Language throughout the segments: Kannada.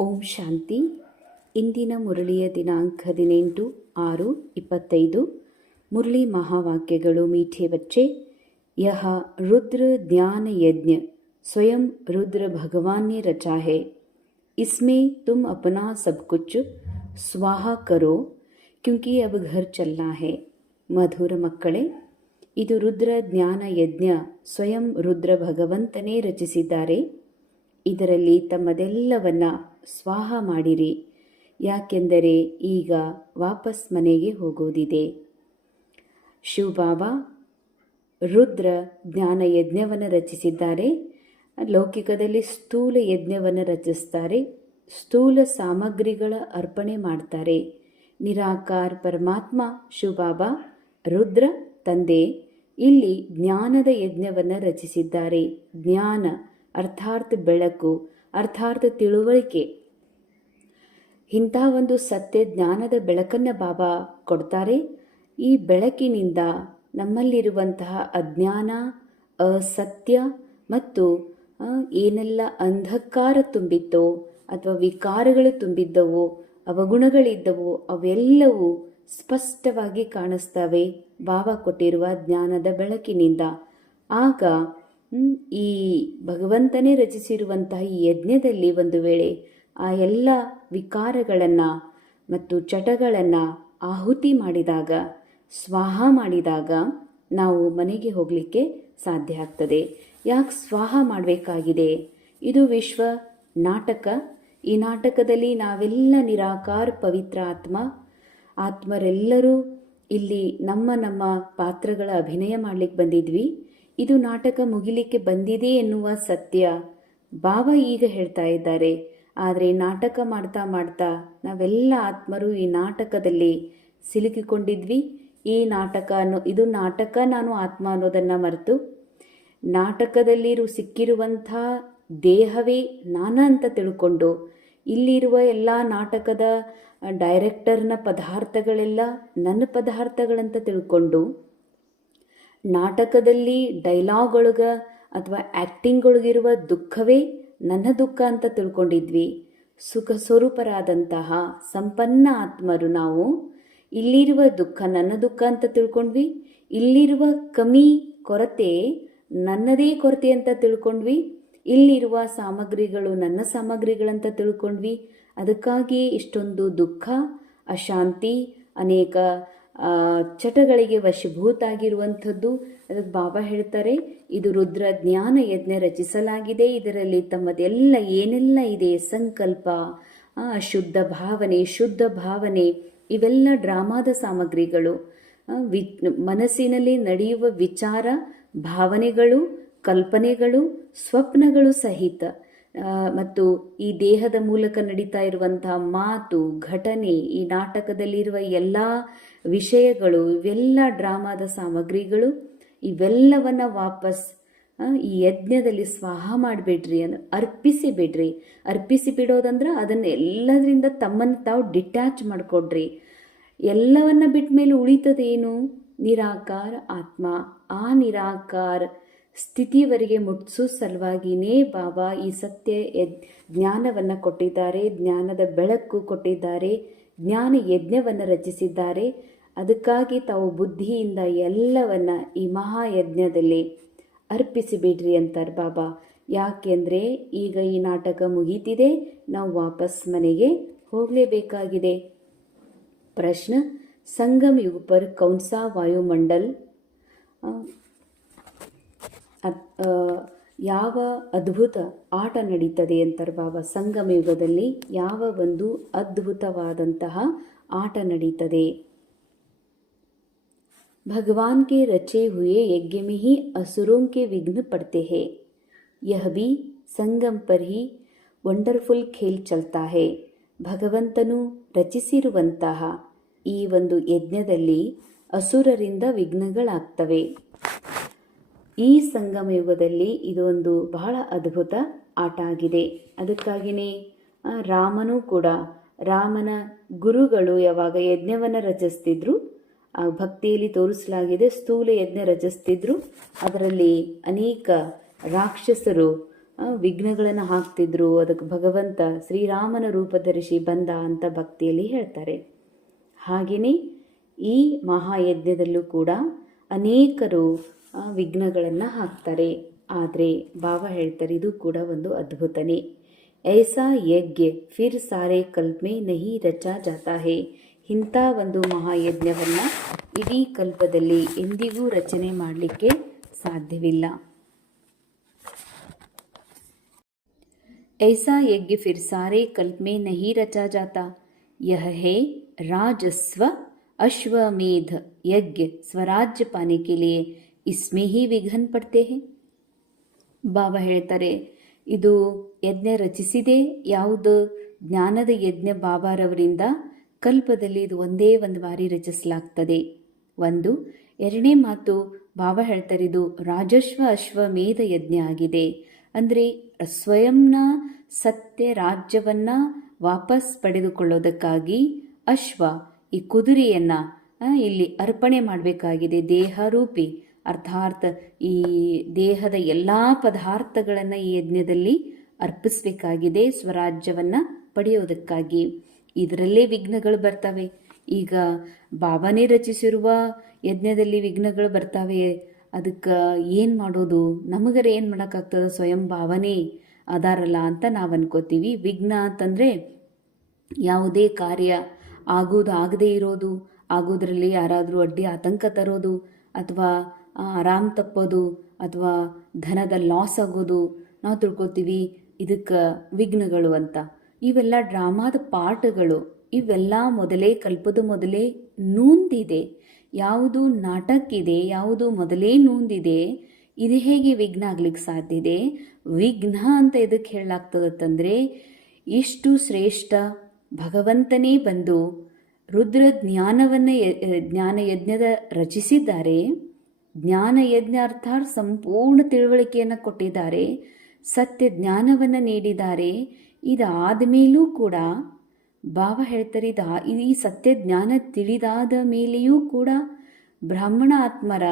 ಓಂ ಶಾಂತಿ ಇಂದಿನ ಮುರಳಿಯ ದಿನಾಂಕ ಹದಿನೆಂಟು ಆರು ಇಪ್ಪತ್ತೈದು ಮುರಳಿ ಮಹಾವಾಕ್ಯಗಳು ಮೀಠೆ ಬಚ್ಚೆ ಯಹ रुद्र ज्ञान यज्ञ स्वयं रुद्र भगवान ने रचा है इसमें तुम अपना सब कुछ स्वाहा करो क्योंकि अब घर चलना है ಮಧುರ ಮಕ್ಕಳೇ ಇದು ರುದ್ರ ಜ್ಞಾನ ಯಜ್ಞ ಸ್ವಯಂ ರುದ್ರ ಭಗವಂತನೇ ರಚಿಸಿದ್ದಾರೆ ಇದರಲ್ಲಿ ತಮ್ಮದೆಲ್ಲವನ್ನ ಸ್ವಾಹ ಮಾಡಿರಿ. ಯಾಕೆಂದರೆ ಈಗ ವಾಪಸ್ ಮನೆಗೆ ಹೋಗೋದಿದೆ. ಶಿವಬಾಬಾ ರುದ್ರ ಜ್ಞಾನ ಯಜ್ಞವನ್ನು ರಚಿಸಿದ್ದಾರೆ. ಲೌಕಿಕದಲ್ಲಿ ಸ್ಥೂಲ ಯಜ್ಞವನ್ನು ರಚಿಸ್ತಾರೆ. ಸ್ಥೂಲ ಸಾಮಗ್ರಿಗಳ ಅರ್ಪಣೆ ಮಾಡ್ತಾರೆ. ನಿರಾಕಾರ ಪರಮಾತ್ಮ ಶಿವಬಾಬಾ ರುದ್ರ ತಂದೆ. ಇಲ್ಲಿ ಜ್ಞಾನದ ಯಜ್ಞವನ್ನು ರಚಿಸಿದ್ದಾರೆ. ಜ್ಞಾನ ಅರ್ಥಾತ್ ಬೆಳಕು ಅರ್ಥಾತ್ ತಿಳುವಳಿಕೆ. ಇಂತಹ ಒಂದು ಸತ್ಯ ಜ್ಞಾನದ ಬೆಳಕನ್ನು ಬಾಬಾ ಕೊಡ್ತಾರೆ. ಈ ಬೆಳಕಿನಿಂದ ನಮ್ಮಲ್ಲಿರುವಂತಹ ಅಜ್ಞಾನ, ಅಸತ್ಯ ಮತ್ತು ಏನೆಲ್ಲ ಅಂಧಕಾರ ತುಂಬಿತ್ತೋ ಅಥವಾ ವಿಕಾರಗಳು ತುಂಬಿದ್ದವೋ, ಅವಗುಣಗಳಿದ್ದವೋ, ಅವೆಲ್ಲವೂ ಸ್ಪಷ್ಟವಾಗಿ ಕಾಣಿಸ್ತವೆ. ಬಾಬಾ ಕೊಟ್ಟಿರುವ ಜ್ಞಾನದ ಬೆಳಕಿನಿಂದ. ಆಗ ಈ ಭಗವಂತನೇ ರಚಿಸಿರುವಂತಹ ಈ ಯಜ್ಞದಲ್ಲಿ ಒಂದು ವೇಳೆ ಆ ಎಲ್ಲ ವಿಕಾರಗಳನ್ನು ಮತ್ತು ಚಟಗಳನ್ನು ಆಹುತಿ ಮಾಡಿದಾಗ, ಸ್ವಾಹ ಮಾಡಿದಾಗ ನಾವು ಮನೆಗೆ ಹೋಗಲಿಕ್ಕೆ ಸಾಧ್ಯ ಆಗ್ತದೆ. ಯಾಕೆ ಸ್ವಾಹ ಮಾಡಬೇಕಾಗಿದೆ? ಇದು ವಿಶ್ವ ನಾಟಕ. ಈ ನಾಟಕದಲ್ಲಿ ನಾವೆಲ್ಲ ನಿರಾಕಾರ ಪವಿತ್ರ ಆತ್ಮ. ಆತ್ಮರೆಲ್ಲರೂ ಇಲ್ಲಿ ನಮ್ಮ ನಮ್ಮ ಪಾತ್ರಗಳ ಅಭಿನಯ ಮಾಡಲಿಕ್ಕೆ ಬಂದಿದ್ವಿ. ಇದು ನಾಟಕ ಮುಗಿಲಿಕ್ಕೆ ಬಂದಿದೆ ಎನ್ನುವ ಸತ್ಯ. ಬಾಬಾ ಈಗ ಹೇಳ್ತಾ ಇದ್ದಾರೆ. ಆದರೆ ನಾಟಕ ಮಾಡ್ತಾ ಮಾಡ್ತಾ ನಾವೆಲ್ಲ ಆತ್ಮರು ಈ ನಾಟಕದಲ್ಲಿ ಸಿಲುಕಿಕೊಂಡಿದ್ವಿ. ಈ ನಾಟಕ ಅನ್ನೋ, ಇದು ನಾಟಕ ನಾನು ಆತ್ಮ ಅನ್ನೋದನ್ನು ಮರೆತು, ನಾಟಕದಲ್ಲಿರು ಸಿಕ್ಕಿರುವಂಥ ದೇಹವೇ ನಾನ ಅಂತ ತಿಳ್ಕೊಂಡು, ಇಲ್ಲಿರುವ ಎಲ್ಲ ನಾಟಕದ ಡೈರೆಕ್ಟರ್ನ ಪದಾರ್ಥಗಳೆಲ್ಲ ನನ್ನ ಪದಾರ್ಥಗಳಂತ ತಿಳ್ಕೊಂಡು ನಾಟಕದಲ್ಲಿ ಡೈಲಾಗ್ ಒಳಗ ಅಥವಾ ಆ್ಯಕ್ಟಿಂಗ್ಗಳಿಗಿರುವ ದುಃಖವೇ ನನ್ನ ದುಃಖ ಅಂತ ತಿಳ್ಕೊಂಡಿದ್ವಿ. ಸುಖ ಸ್ವರೂಪರಾದಂತಹ ಸಂಪನ್ನ ಆತ್ಮರು ನಾವು. ಇಲ್ಲಿರುವ ದುಃಖ ನನ್ನ ದುಃಖ ಅಂತ ತಿಳ್ಕೊಂಡ್ವಿ. ಇಲ್ಲಿರುವ ಕಮಿ ಕೊರತೆ ನನ್ನದೇ ಕೊರತೆ ಅಂತ ತಿಳ್ಕೊಂಡ್ವಿ. ಇಲ್ಲಿರುವ ಸಾಮಗ್ರಿಗಳು ನನ್ನ ಸಾಮಗ್ರಿಗಳಂತ ತಿಳ್ಕೊಂಡ್ವಿ. ಅದಕ್ಕಾಗಿಯೇ ಇಷ್ಟೊಂದು ದುಃಖ, ಅಶಾಂತಿ, ಅನೇಕ ಚಟಗಳಿಗೆ ವಶಭೂತಾಗಿರುವಂಥದ್ದು ಅದಕ್ಕೆ ಬಾಬಾ ಹೇಳ್ತಾರೆ, ಇದು ರುದ್ರ ಜ್ಞಾನ ಯಜ್ಞ ರಚಿಸಲಾಗಿದೆ. ಇದರಲ್ಲಿ ತಮ್ಮದೆಲ್ಲ ಏನೆಲ್ಲ ಇದೆ? ಸಂಕಲ್ಪ ಶುದ್ಧ ಭಾವನೆ ಶುದ್ಧ ಭಾವನೆ, ಇವೆಲ್ಲ ಡ್ರಾಮಾದ ಸಾಮಗ್ರಿಗಳು. ವಿ ಮನಸ್ಸಿನಲ್ಲಿ ನಡೆಯುವ ವಿಚಾರ, ಭಾವನೆಗಳು, ಕಲ್ಪನೆಗಳು, ಸ್ವಪ್ನಗಳು ಸಹಿತ. ಮತ್ತು ಈ ದೇಹದ ಮೂಲಕ ನಡೀತಾ ಇರುವಂತಹ ಮಾತು, ಘಟನೆ, ಈ ನಾಟಕದಲ್ಲಿರುವ ಎಲ್ಲ ವಿಷಯಗಳು, ಇವೆಲ್ಲ ಡ್ರಾಮಾದ ಸಾಮಗ್ರಿಗಳು, ಇವೆಲ್ಲವನ್ನ ವಾಪಸ್ ಈ ಯಜ್ಞದಲ್ಲಿ ಸ್ವಾಹ ಮಾಡಬೇಡ್ರಿ ಅನ್ನು ಅರ್ಪಿಸಿ ಬಿಡ್ರಿ ಅರ್ಪಿಸಿ ಬಿಡೋದಂದ್ರೆ ಅದನ್ನ ಎಲ್ಲದರಿಂದ ತಮ್ಮನ್ನು ತಾವು ಡಿಟ್ಯಾಚ್ ಮಾಡಿಕೊಡ್ರಿ. ಎಲ್ಲವನ್ನ ಬಿಟ್ಟ ಮೇಲೆ ಉಳಿತದೇನು? ನಿರಾಕಾರ ಆತ್ಮ. ಆ ನಿರಾಕಾರ ಸ್ಥಿತಿಯವರೆಗೆ ಮುಟ್ಟಿಸೋ ಸಲುವಾಗಿಯೇ ಬಾಬಾ ಈ ಸತ್ಯ ಜ್ಞಾನವನ್ನು ಕೊಟ್ಟಿದ್ದಾರೆ, ಜ್ಞಾನದ ಬೆಳಕು ಕೊಟ್ಟಿದ್ದಾರೆ, ಜ್ಞಾನ ಯಜ್ಞವನ್ನು ರಚಿಸಿದ್ದಾರೆ. ಅದಕ್ಕಾಗಿ ತಾವು ಬುದ್ಧಿಯಿಂದ ಎಲ್ಲವನ್ನ ಈ ಮಹಾಯಜ್ಞದಲ್ಲಿ ಅರ್ಪಿಸಿಬಿಡ್ರಿ ಅಂತಾರೆ ಬಾಬಾ. ಯಾಕೆಂದರೆ ಈಗ ಈ ನಾಟಕ ಮುಗೀತಿದೆ, ನಾವು ವಾಪಸ್ ಮನೆಗೆ ಹೋಗಲೇಬೇಕಾಗಿದೆ. ಪ್ರಶ್ನೆ, ಸಂಗಮ್ ಯುಗ ಪರ್ ಕೌನ್ಸಾ ವಾಯುಮಂಡಲ್ ಯಾವ ಅದ್ಭುತ ಆಟ ನಡೀತದೆ ಅಂತಾರೆ ಬಾಬಾ ಸಂಗಮ ಯುಗದಲ್ಲಿ ಯಾವ ಒಂದು ಅದ್ಭುತವಾದಂತಹ ಆಟ ನಡೀತದೆ भगवान के रचे हुए यज्ञ में ही असुरों के विघ्न पड़ते हैं यह भी ಸಂಗಮ್ ಪರ್ ಹಿ ವಂಡರ್ಫುಲ್ ಖೇಲ್ ಚಲ್ತಾ ಹೇ ಭಗವಂತನು ರಚಿಸಿರುವಂತಹ ಈ ಒಂದು ಯಜ್ಞದಲ್ಲಿ ಅಸುರರಿಂದ ವಿಘ್ನಗಳಾಗ್ತವೆ ಈ ಸಂಗಮ ಯುಗದಲ್ಲಿ ಇದೊಂದು ಬಹಳ ಅದ್ಭುತ ಆಟ ಆಗಿದೆ. ಅದಕ್ಕಾಗಿಯೇ ರಾಮನೂ ಕೂಡ ರಾಮನ ಗುರುಗಳು ಯಾವಾಗ ಯಜ್ಞವನ್ನು ರಚಿಸ್ತಿದ್ರು, ಆ, ಭಕ್ತಿಯಲ್ಲಿ ತೋರಿಸಲಾಗಿದೆ, ಸ್ಥೂಲ ಯಜ್ಞ ರಚಿಸ್ತಿದ್ರು, ಅದರಲ್ಲಿ ಅನೇಕ ರಾಕ್ಷಸರು ವಿಘ್ನಗಳನ್ನು ಹಾಕ್ತಿದ್ರು. ಅದಕ್ಕೆ ಭಗವಂತ ಶ್ರೀರಾಮನ ರೂಪ ಧರಿಸಿ ಬಂದ ಅಂತ ಭಕ್ತಿಯಲ್ಲಿ ಹೇಳ್ತಾರೆ. ಹಾಗೆಯೇ ಈ ಮಹಾಯಜ್ಞದಲ್ಲೂ ಕೂಡ ಅನೇಕರು ವಿಘ್ನಗಳನ್ನು ಹಾಕ್ತಾರೆ ಆದರೆ ಬಾಬಾ ಹೇಳ್ತಾರೆ ಇದು ಕೂಡ ಒಂದು ಅದ್ಭುತನೇ ಐಸಾ ಯಜ್ಞ ಫಿರ್ ಸಾರೆ ಕಲ್ಪೆ ನಹಿ ರಚಾ ಜಾತಾ ಹೇ ಇಂಥ ಒಂದು ಮಹಾಯಜ್ಞವನ್ನು ಇಡೀ ಕಲ್ಪದಲ್ಲಿ ಎಂದಿಗೂ ರಚನೆ ಮಾಡಲಿಕ್ಕೆ ಸಾಧ್ಯವಿಲ್ಲ ऐसा यज्ञ फिर सारे कल्प में नहीं रचा जाता यह है राजस्व अश्वमेध यज्ञ स्वराज्य पाने के लिए इसमें ही विघ्न पड़ते हैं ಬಾಬಾ ಹೇಳ್ತಾರೆ ಇದು ಯಜ್ಞ ರಚಿಸಿದೆ ಯಾವುದು ಜ್ಞಾನದ ಯಜ್ಞ ಬಾಬಾರವರಿಂದ ಕಲ್ಪದಲ್ಲಿ ಇದು ಒಂದೇ ಒಂದು ಬಾರಿ ರಚಿಸಲಾಗ್ತದೆ ಒಂದು ಎರಡನೇ ಮಾತು ಬಾಬಾ ಹೇಳ್ತಾರೆ ಇದು ರಾಜಶ್ವ ಅಶ್ವಮೇಧ ಯಜ್ಞ ಆಗಿದೆ ಅಂದರೆ ಸ್ವಯಂನ ಸತ್ಯ ರಾಜ್ಯವನ್ನು ವಾಪಸ್ ಪಡೆದುಕೊಳ್ಳೋದಕ್ಕಾಗಿ ಅಶ್ವ ಈ ಕುದುರೆಯನ್ನು ಇಲ್ಲಿ ಅರ್ಪಣೆ ಮಾಡಬೇಕಾಗಿದೆ ದೇಹರೂಪಿ ಅರ್ಥಾತ್ ಈ ದೇಹದ ಎಲ್ಲ ಪದಾರ್ಥಗಳನ್ನು ಈ ಯಜ್ಞದಲ್ಲಿ ಅರ್ಪಿಸಬೇಕಾಗಿದೆ, ಸ್ವರಾಜ್ಯವನ್ನು ಪಡೆಯೋದಕ್ಕಾಗಿ. ಇದರಲ್ಲೇ ವಿಘ್ನಗಳು ಬರ್ತವೆ. ಈಗ ಬಾಬಾನೇ ರಚಿಸಿರುವ ಯಜ್ಞದಲ್ಲಿ ವಿಘ್ನಗಳು ಬರ್ತವೆ. ಅದಕ್ಕೆ ಏನು ಮಾಡೋದು? ನಮಗರ ಏನು ಮಾಡೋಕ್ಕಾಗ್ತದೆ? ಸ್ವಯಂ ಭಾವನೆ ಅದಾರಲ್ಲ ಅಂತ ನಾವು ಅನ್ಕೋತೀವಿ ವಿಘ್ನ ಅಂತಂದರೆ ಯಾವುದೇ ಕಾರ್ಯ ಆಗೋದು ಆಗದೇ ಇರೋದು ಆಗೋದ್ರಲ್ಲಿ ಯಾರಾದರೂ ಅಡ್ಡಿ, ಆತಂಕ ತರೋದು ಅಥವಾ ಆರಾಮ್ ತಪ್ಪೋದು ಅಥವಾ ಧನದ ಲಾಸ್ ಆಗೋದು ನಾವು ತಿಳ್ಕೊತೀವಿ, ಇದಕ್ಕೆ ವಿಘ್ನಗಳು ಅಂತ. ಇವೆಲ್ಲ ಡ್ರಾಮಾದ ಪಾಠಗಳು. ಇವೆಲ್ಲ ಮೊದಲೇ ಕಲ್ಪದ ಮೊದಲೇ ನೂಂದಿದೆ. ಯಾವುದು ನಾಟಕ ಇದೆ ಯಾವುದು ಮೊದಲೇ ನೂಂದಿದೆ, ಇದು ಹೇಗೆ ವಿಘ್ನ ಆಗ್ಲಿಕ್ಕೆ ಸಾಧ್ಯ ಇದೆ? ವಿಘ್ನ ಅಂತ ಇದಕ್ಕೆ ಹೇಳಲಾಗ್ತದತ್ತಂದರೆ, ಇಷ್ಟು ಶ್ರೇಷ್ಠ ಭಗವಂತನೇ ಬಂದು ರುದ್ರ ಜ್ಞಾನವನ್ನು ಜ್ಞಾನ ಯಜ್ಞದ ರಚಿಸಿದ್ದಾರೆ. ಜ್ಞಾನ ಯಜ್ಞಾರ್ಥ ಸಂಪೂರ್ಣ ತಿಳುವಳಿಕೆಯನ್ನು ಕೊಟ್ಟಿದ್ದಾರೆ, ಸತ್ಯ ಜ್ಞಾನವನ್ನು ನೀಡಿದ್ದಾರೆ. ಇದಾದ ಮೇಲೂ ಕೂಡ ಬಾಬಾ ಹೇಳ್ತಾರೆ, ಇದು ಈ ಸತ್ಯ ಜ್ಞಾನ ತಿಳಿದಾದ ಮೇಲೆಯೂ ಕೂಡ ಬ್ರಾಹ್ಮಣ ಆತ್ಮರ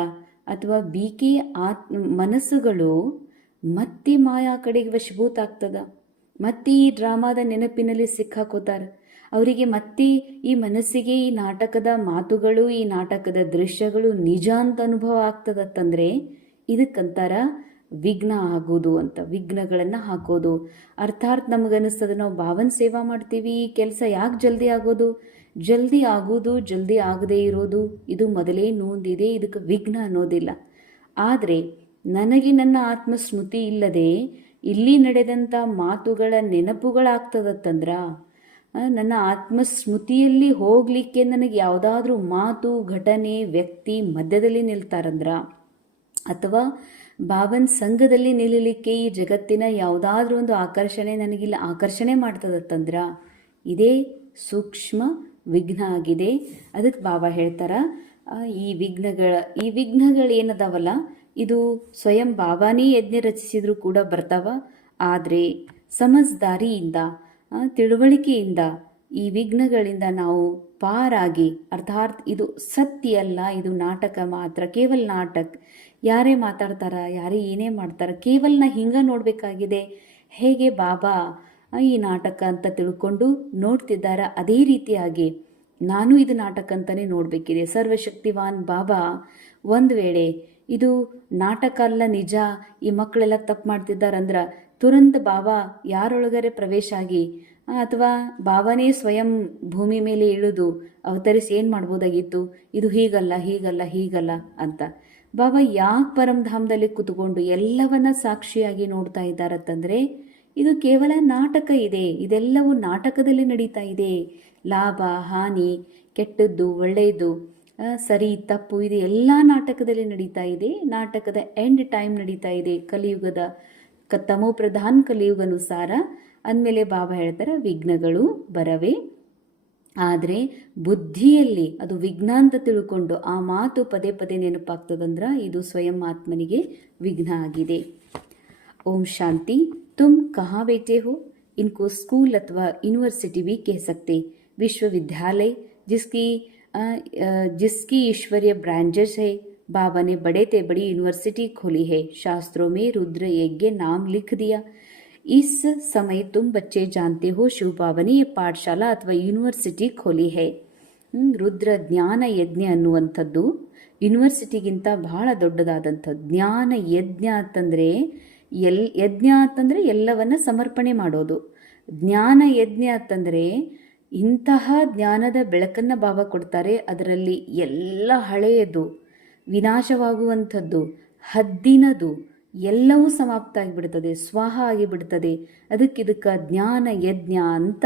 ಅಥವಾ ಬೀಕೆ ಆತ್, ಮನಸ್ಸುಗಳು ಮತ್ತೆ ಮಾಯಾ ಕಡೆಗೆ ವಶಭೂತ ಆಗ್ತದ. ಮತ್ತೆ ಈ ಡ್ರಾಮಾದ ನೆನಪಿನಲ್ಲಿ ಸಿಕ್ಕಾಕೋತಾರೆ. ಅವರಿಗೆ ಮತ್ತೆ ಈ ಮನಸ್ಸಿಗೆ ಈ ನಾಟಕದ ಮಾತುಗಳು, ಈ ನಾಟಕದ ದೃಶ್ಯಗಳು ನಿಜ ಅಂತ ಅನುಭವ ಆಗ್ತದತ್ತಂದರೆ ಇದಕ್ಕಂತಾರ ವಿಘ್ನ ಆಗೋದು ಅಂತ, ವಿಘ್ನಗಳನ್ನು ಹಾಕೋದು. ಅರ್ಥಾತ್ ನಮಗನ್ನಿಸ್ತದೆ ನಾವು ಭಾವನ ಸೇವಾ ಮಾಡ್ತೀವಿ, ಈ ಕೆಲಸ ಯಾಕೆ ಜಲ್ದಿ ಆಗೋದು? ಜಲ್ದಿ ಆಗೋದು, ಜಲ್ದಿ ಆಗದೇ ಇರೋದು, ಇದು ಮೊದಲೇ ನೋಂದಿದೆ, ಇದಕ್ಕೆ ವಿಘ್ನ ಅನ್ನೋದಿಲ್ಲ. ಆದರೆ ನನಗೆ ನನ್ನ ಆತ್ಮಸ್ಮೃತಿ ಇಲ್ಲದೆ ಇಲ್ಲಿ ನಡೆದಂಥ ಮಾತುಗಳ ನೆನಪುಗಳಾಗ್ತದತ್ತಂದ್ರ ನನ್ನ ಆತ್ಮಸ್ಮೃತಿಯಲ್ಲಿ ಹೋಗಲಿಕ್ಕೆ ನನಗೆ ಯಾವುದಾದ್ರೂ ಮಾತು, ಘಟನೆ, ವ್ಯಕ್ತಿ ಮಧ್ಯದಲ್ಲಿ ನಿಲ್ತಾರಂದ್ರ? ಅಥವಾ ಬಾಬನ್ ಸಂಘದಲ್ಲಿ ನಿಲ್ಲಲಿಕ್ಕೆ ಈ ಜಗತ್ತಿನ ಯಾವುದಾದ್ರೂ ಒಂದು ಆಕರ್ಷಣೆ ನನಗಿಲ್ಲಿ ಆಕರ್ಷಣೆ ಮಾಡ್ತದತ್ತಂದ್ರ ಇದೇ ಸೂಕ್ಷ್ಮ ವಿಘ್ನ ಆಗಿದೆ. ಅದಕ್ಕೆ ಬಾಬಾ ಹೇಳ್ತಾರ ಈ ವಿಘ್ನಗಳ, ಈ ವಿಘ್ನಗಳು ಏನದಾವಲ್ಲ? ಇದು ಸ್ವಯಂ ಬಾಬಾನೇ ಯಜ್ಞ ರಚಿಸಿದ್ರು ಕೂಡ ಬರ್ತಾವ. ಆದರೆ ಸಮಜ್ದಾರಿಯಿಂದ ತಿಳುವಳಿಕೆಯಿಂದ ಈ ವಿಘ್ನಗಳಿಂದ ನಾವು ಪಾರಾಗಿ, ಅರ್ಥಾತ್ ಇದು ಸತ್ಯ ಅಲ್ಲ ಇದು ನಾಟಕ ಮಾತ್ರ, ಕೇವಲ ನಾಟಕ. ಯಾರೇ ಮಾತಾಡ್ತಾರ, ಯಾರೇ ಏನೇ ಮಾಡ್ತಾರ ಕೇವಲ ನಾ ಹಿಂಗೆ ನೋಡಬೇಕಾಗಿದೆ. ಹೇಗೆ ಬಾಬಾ ಈ ನಾಟಕ ಅಂತ ತಿಳ್ಕೊಂಡು ನೋಡ್ತಿದ್ದಾರ ಅದೇ ರೀತಿಯಾಗಿ ನಾನು ಇದು ನಾಟಕ ಅಂತಲೇ ನೋಡಬೇಕಿದೆ. ಸರ್ವಶಕ್ತಿವಾನ್ ಬಾಬಾ, ಒಂದು ವೇಳೆ ಇದು ನಾಟಕ ಅಲ್ಲ, ನಿಜ, ಈ ಮಕ್ಕಳೆಲ್ಲ ತಪ್ಪು ಮಾಡ್ತಿದ್ದಾರಂದ್ರ, ತುರಂತ ಬಾಬಾ ಯಾರೊಳಗರೆ ಪ್ರವೇಶ ಆಗಿ ಅಥವಾ ಭಾವನೆ ಸ್ವಯಂ ಭೂಮಿ ಮೇಲೆ ಇಳಿದು ಅವತರಿಸಿ ಏನು ಮಾಡ್ಬೋದಾಗಿತ್ತು? ಇದು ಹೀಗಲ್ಲ ಹೀಗಲ್ಲ ಹೀಗಲ್ಲ ಅಂತ. ಬಾಬಾ ಯಾಕೆ ಪರಮಧಾಮದಲ್ಲಿ ಕೂತ್ಕೊಂಡು ಎಲ್ಲವನ್ನ ಸಾಕ್ಷಿಯಾಗಿ ನೋಡ್ತಾ ಇದ್ದಾರಂತಂದರೆ, ಇದು ಕೇವಲ ನಾಟಕ ಇದೆ. ಇದೆಲ್ಲವೂ ನಾಟಕದಲ್ಲಿ ನಡೀತಾ ಇದೆ. ಲಾಭ, ಹಾನಿ, ಕೆಟ್ಟದ್ದು, ಒಳ್ಳೆಯದು ಸರಿ, ತಪ್ಪು, ಇದು ಎಲ್ಲ ನಾಟಕದಲ್ಲಿ ನಡೀತಾ ಇದೆ. ನಾಟಕದ ಎಂಡ್ ಟೈಮ್ ನಡೀತಾ ಇದೆ. ಕಲಿಯುಗದ ತಮೋ ಪ್ರಧಾನ ಕಲಿಯುಗನುಸಾರ ಅಂದಮೇಲೆ ಬಾಬಾ ಹೇಳ್ತಾರೆ ವಿಘ್ನಗಳು ಬರವೆ ಆದರೆ ಬುದ್ಧಿಯಲ್ಲಿ ಅದು ವಿಘ್ನ ಅಂತ ತಿಳ್ಕೊಂಡು ಆ ಮಾತು ಪದೇ ಪದೇ ನೆನಪಾಗ್ತದಂದ್ರೆ ಇದು ಸ್ವಯಂ ಆತ್ಮನಿಗೆ ವಿಘ್ನ ಆಗಿದೆ ಓಂ ಶಾಂತಿ ತುಮ್ ಕಹಾ ಬೇಟೆ ಹೋ ಇನ್ಕೋ ಸ್ಕೂಲ್ ಅಥವಾ ಯೂನಿವರ್ಸಿಟಿ भी कह सकते विश्वविद्यालय जिसकी जिसकी ईश्वरीय ब्रांचेस है बाबा ने बड़े ते बड़ी यूनिवर्सिटी खोली है शास्त्रों में रुद्र यज्ञ नाम लिख दिया इस समय तुम बच्चे जानते हो शिव बाबा ने ये पाठशाला ಅಥವಾ ಯೂನಿವರ್ಸಿಟಿ ಖೋಲಿ है ಹ್ಮ್, ರುದ್ರ ಜ್ಞಾನ ಯಜ್ಞ ಅನ್ನುವಂಥದ್ದು ಯೂನಿವರ್ಸಿಟಿಗಿಂತ ಬಹಳ ದೊಡ್ಡದಾದಂಥದ್ದು ಜ್ಞಾನ ಯಜ್ಞ ಅಂತಂದರೆ ಎಲ್ ಯಜ್ಞ ಅಂತಂದರೆ ಎಲ್ಲವನ್ನ ಸಮರ್ಪಣೆ ಮಾಡೋದು ಜ್ಞಾನ ಯಜ್ಞ ಅಂತಂದರೆ ಇಂತಹ ಜ್ಞಾನದ ಬೆಳಕನ್ನು ಬಾಬಾ ಕೊಡ್ತಾರೆ ಅದರಲ್ಲಿ ಎಲ್ಲ ಹಳೆಯದು ವಿನಾಶವಾಗುವಂಥದ್ದು ಹದ್ದಿನದು ಎಲ್ಲವೂ ಸಮಾಪ್ತ ಆಗಿಬಿಡ್ತದೆ ಸ್ವಾಹ ಆಗಿಬಿಡ್ತದೆ. ಅದಕ್ಕಿದಕ್ಕೆ ಜ್ಞಾನ ಯಜ್ಞ ಅಂತ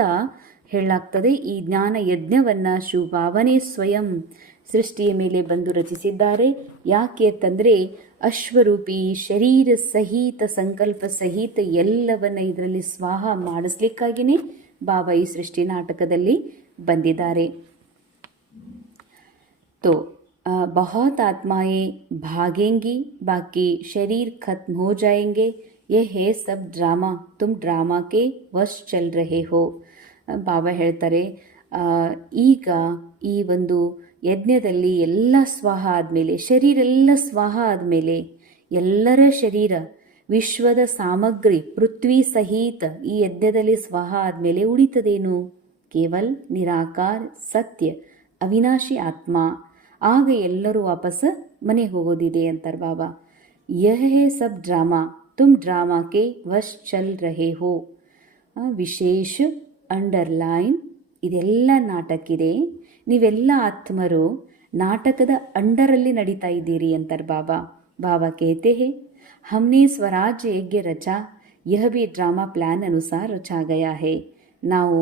ಹೇಳಲಾಗ್ತದೆ. ಈ ಜ್ಞಾನ ಯಜ್ಞವನ್ನು ಶಿವಭಾವನೆ ಸ್ವಯಂ ಸೃಷ್ಟಿಯ ಮೇಲೆ ಬಂದು ರಚಿಸಿದ್ದಾರೆ. ಯಾಕೆ ಅಂತಂದರೆ ಅಶ್ವರೂಪಿ ಶರೀರ ಸಹಿತ ಸಂಕಲ್ಪ ಸಹಿತ ಎಲ್ಲವನ್ನ ಇದರಲ್ಲಿ ಸ್ವಾಹ ಮಾಡಿಸ್ಲಿಕ್ಕಾಗಿಯೇ ಬಾಬಾ ಈ ಸೃಷ್ಟಿ ನಾಟಕದಲ್ಲಿ ಬಂದಿದ್ದಾರೆ. अ, बहुत आत्माएं भागेंगी बाकी शरीर खत्म हो जाएंगे ये है सब ड्रामा तुम ड्रामा के ವಶ್ ಚಲ್ ರಹೆ ಹೋ ಅ, ಬಾಬಾ ಹೇಳ್ತಾರೆ ಆ, ಈಗ ಈ ಒಂದು ಯಜ್ಞದಲ್ಲಿ ಎಲ್ಲ ಸ್ವಾಹ ಆದಮೇಲೆ ಶರೀರ ಎಲ್ಲ ಸ್ವಾಹ ಆದಮೇಲೆ ಎಲ್ಲರ ಶರೀರ ವಿಶ್ವದ ಸಾಮಗ್ರಿ ಪೃಥ್ವಿ ಸಹಿತ ಈ ಯಜ್ಞದಲ್ಲಿ ಸ್ವಾಹ ಆದಮೇಲೆ ಉಳಿತದೇನು ಕೇವಲ್ ನಿರಾಕಾರ್ ಸತ್ಯ ಅವಿನಾಶಿ ಆತ್ಮ ಆಗ ಎಲ್ಲರೂ ವಾಪಸ್ ಮನೆಗೆ ಹೋಗೋದಿದೆ ಅಂತಾರೆ ಬಾಬಾ ಯಹ ಹೇ ಸಬ್ ಡ್ರಾಮಾ ತುಮ್ ಡ್ರಾಮಾ ಕೆ ವಶ್ ಚಲ್ ರಹೆ ಹೋ ಆ, ವಿಶೇಷ ಅಂಡರ್ಲೈನ್ ಇದೆಲ್ಲ ನಾಟಕ ಇದೆ ನೀವೆಲ್ಲ ಆತ್ಮರು ನಾಟಕದ ಅಂಡರಲ್ಲಿ ನಡೀತಾ ಇದ್ದೀರಿ ಅಂತಾರೆ ಬಾಬಾ ಬಾಬಾ कहते हैं हमने स्वराज्य यज्ञ रचा यह भी ड्रामा प्लान अनुसार रचा गया है ನಾವು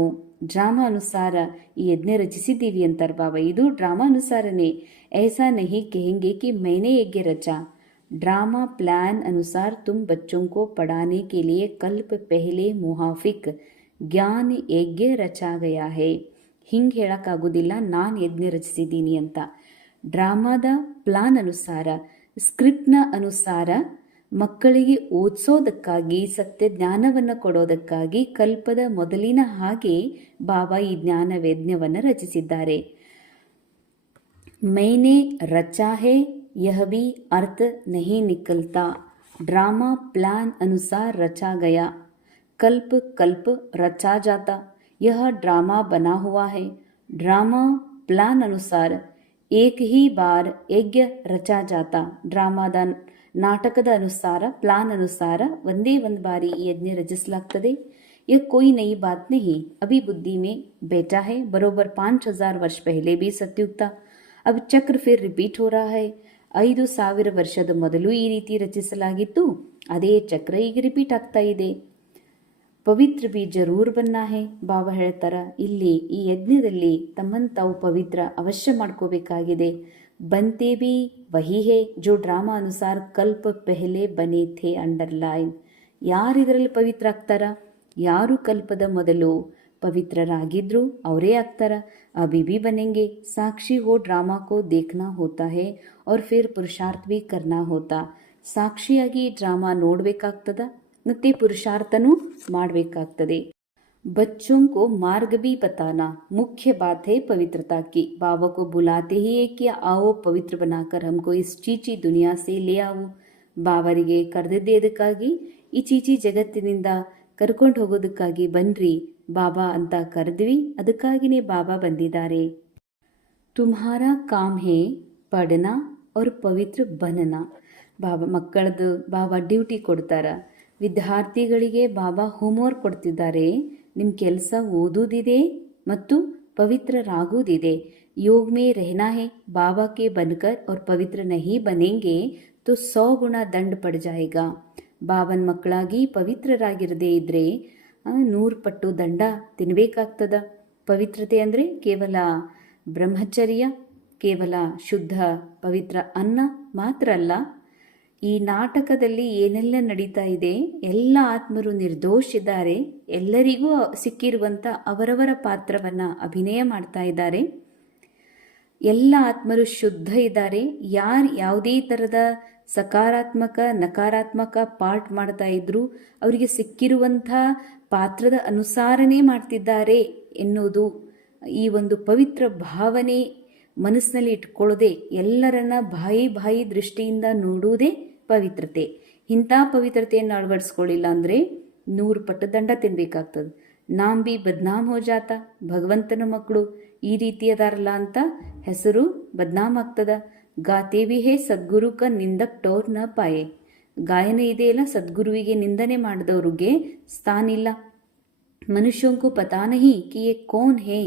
ಡ್ರಾಮಾ ಅನುಸಾರ ಈ ಯಜ್ಞ ರಚಿಸಿದ್ದೀವಿ ಅಂತಾರೆ ಬಾಬಾ ಇದು ಡ್ರಾಮಾ ಅನುಸಾರನೇ ऐसा नहीं कहेंगे कि मैंने यज्ञ रचा ड्रामा प्लान अनुसार तुम बच्चों को पढ़ाने के लिए कल्प पहले मुहाफिक ಜ್ಞಾನ ಯಜ್ಞ ರಚಾ ಗಯಾ ಹೇ ಹಿಂಗೆ ಹೇಳೋಕ್ಕಾಗೋದಿಲ್ಲ ನಾನು ಯಜ್ಞ ರಚಿಸಿದ್ದೀನಿ ಅಂತ ಡ್ರಾಮಾದ ಪ್ಲಾನ್ ಅನುಸಾರ ಸ್ಕ್ರಿಪ್ಟ್ನ ಅನುಸಾರ ಮಕ್ಕಳಿಗೆ ಓದಿಸೋದಕ್ಕಾಗಿ ಸತ್ಯ ಜ್ಞಾನವನ್ನು ಕೊಡೋದಕ್ಕಾಗಿ ಕಲ್ಪದ ಮೊದಲಿನ ಹಾಗೆ ಬಾಬಾ ಈ ಜ್ಞಾನ ಯಜ್ಞವನ್ನು ರಚಿಸಿದ್ದಾರೆ मैंने रचा है यह भी अर्थ नहीं निकलता ड्रामा प्लान अनुसार रचा गया कल्प कल्प रचा जाता यह ड्रामा बना हुआ है ड्रामा प्लान अनुसार एक ही बार यज्ञ रचा जाता ಡ್ರಾಮಾದ ನಾಟಕದ ಅನುಸಾರ ಪ್ಲಾನ್ ಅನುಸಾರ ಒಂದೇ ಒಂದು ಬಾರಿ ಈ ಯಜ್ಞ ರಚಿಸಲಾಗ್ತದೆ यह कोई नई बात नहीं अभी बुद्धि में बैठा है बरोबर पाँच हजार वर्ष पहले भी सत्युग था अब ಚಕ್ರ ಫಿರ್ ರಿಪೀಟ್ हो रहा है ಐದು ಸಾವಿರ ವರ್ಷದ ಮೊದಲು ಈ ರೀತಿ ರಚಿಸಲಾಗಿತ್ತು ಅದೇ ಚಕ್ರ ಈಗ ರಿಪೀಟ್ ಆಗ್ತಾ ಇದೆ ಪವಿತ್ರ ಬಿ ಜರೂರ್ ಬನ್ನ ಹೇ ಬಾಬಾ ಹೇಳ್ತಾರ ಇಲ್ಲಿ ಈ ಯಜ್ಞದಲ್ಲಿ ತಮ್ಮನ್ನು ತಾವು ಪವಿತ್ರ ಅವಶ್ಯ ಮಾಡ್ಕೋಬೇಕಾಗಿದೆ ಬಂತೆ ಬಿ ವಹಿ ಹೇ ಜೋ ಡ್ರಾಮಾ ಅನುಸಾರ ಕಲ್ಪ ಪೆಹಲೆ ಬನೆ ಥೇ ಅಂಡರ್ಲೈನ್ ಯಾರು ಇದರಲ್ಲಿ ಪವಿತ್ರ ಆಗ್ತಾರ ಯಾರು ಕಲ್ಪದ ಮೊದಲು ಪವಿತ್ರರಾಗಿದ್ರು ಅವರೇ ಆಗ್ತಾರ अभी भी बनेंगे साक्षी हो ड्रामा को देखना होता है और फिर पुरुषार्थ भी करना होता ಸಾಕ್ಷಿಯಾಗಿ ಡ್ರಾಮಾ ನೋಡಬೇಕಾಗ್ತದ ಮತ್ತೆ ಪುರುಷಾರ್ಥನೂ ಮಾಡಬೇಕಾಗ್ತದೆ बच्चों को मार्ग भी बताना मुख्य बात है पवित्रता की बाबा को बुलाते ही है कि आओ पवित्र बनाकर हमको इस चीची दुनिया से ले आओ ಬಾವರಿಗೆ ಕರೆದಿದ್ದೇ ಇದಕ್ಕಾಗಿ ಈ ಚೀಚಿ ಜಗತ್ತಿನಿಂದ ಕರ್ಕೊಂಡು ಹೋಗೋದಕ್ಕಾಗಿ ಬನ್ರಿ ಬಾಬಾ ಅಂತ ಕರೆದ್ವಿ ಅದಕ್ಕಾಗಿನೇ ಬಾಬಾ ಬಂದಿದ್ದಾರೆ ತುಮ್ಹಾರ ಕಾಮ್ ಹೇ ಪಡನ ಅವ್ರ ಪವಿತ್ರ ಬನನ ಬಾಬಾ ಮಕ್ಕಳದು ಬಾಬಾ ಡ್ಯೂಟಿ ಕೊಡ್ತಾರ ವಿದ್ಯಾರ್ಥಿಗಳಿಗೆ ಬಾಬಾ ಹೋಮ್ವರ್ಕ್ ಕೊಡ್ತಿದ್ದಾರೆ ನಿಮ್ಮ ಕೆಲಸ ಓದೋದಿದೆ ಮತ್ತು ಪವಿತ್ರರಾಗೋದಿದೆ. ಯೋಗ ಮೇ ರಹನಾ ಹೇ बाबा ಬನ್ಕರ್ ಅವ್ರ ಪವಿತ್ರ पवित्र नहीं बनेंगे तो ಗುಣ ದಂಡ ಪಡ್ ಜಾಯಿಗ. ಬಾಬನ್ ಮಕ್ಕಳಾಗಿ ಪವಿತ್ರರಾಗಿರದೇ ಇದ್ರೆ ನೂರು ಪಟ್ಟು ದಂಡ ತಿನ್ಬೇಕಾಗ್ತದ. ಪವಿತ್ರತೆ ಅಂದರೆ ಕೇವಲ ಬ್ರಹ್ಮಚರ್ಯ, ಕೇವಲ ಶುದ್ಧ ಪವಿತ್ರ ಅನ್ನ ಮಾತ್ರ ಅಲ್ಲ ಈ ನಾಟಕದಲ್ಲಿ ಏನೆಲ್ಲ ನಡೀತಾ ಇದೆ, ಎಲ್ಲ ಆತ್ಮರು ನಿರ್ದೋಷಿದ್ದಾರೆ, ಎಲ್ಲರಿಗೂ ಸಿಕ್ಕಿರುವಂಥ ಅವರವರ ಪಾತ್ರವನ್ನು ಅಭಿನಯ ಮಾಡ್ತಾ ಇದ್ದಾರೆ. ಎಲ್ಲ ಆತ್ಮರು ಶುದ್ಧ ಇದ್ದಾರೆ, ಯಾರು ಯಾವುದೇ ಥರದ ಸಕಾರಾತ್ಮಕ, ನಕಾರಾತ್ಮಕ ಪಾರ್ಟ್ ಮಾಡ್ತಾ ಇದ್ರು ಅವರಿಗೆ ಸಿಕ್ಕಿರುವಂಥ ಪಾತ್ರದ ಅನುಸಾರನೇ ಮಾಡ್ತಿದ್ದಾರೆ ಎನ್ನುವುದು ಈ ಒಂದು ಪವಿತ್ರ ಭಾವನೆ ಮನಸ್ಸಿನಲ್ಲಿ ಇಟ್ಕೊಳ್ಳದೆ, ಎಲ್ಲರನ್ನ ಬಾಯಿ ಬಾಯಿ ದೃಷ್ಟಿಯಿಂದ ನೋಡುವುದೇ ಪವಿತ್ರತೆ. ಇಂಥ ಪವಿತ್ರತೆಯನ್ನು ಅಳವಡಿಸ್ಕೊಳ್ಳಿಲ್ಲ ಅಂದರೆ ನೂರು ಪಟ್ಟು ದಂಡ ತಿನ್ಬೇಕಾಗ್ತದೆ. ನಾಂಬಿ ಬದ್ನಾಮ್ ಹೋ ಜಾತ, ಭಗವಂತನ ಮಕ್ಕಳು ಈ ರೀತಿ ಅದಾರಲ್ಲ ಅಂತ ಹೆಸರು ಬದ್ನಾಮ್ ಆಗ್ತದ. ಗಾತೇವಿ ಹೇ ಸದ್ಗುರುಕ ನಿಂದಕ್ ಟೋರ್ನ ಪಾಯೆ. ಗಾಯನ ಇದೆಯಲ್ಲ ಸದ್ಗುರುವಿಗೆ ನಿಂದನೆ ಮಾಡಿದವ್ರಿಗೆ ಸ್ಥಾನ ಇಲ್ಲ. ಮನುಷ್ಯಂಕು ಪತಾನಹಿ ಕಿ ಎ ಕೋನ್ ಹೇ?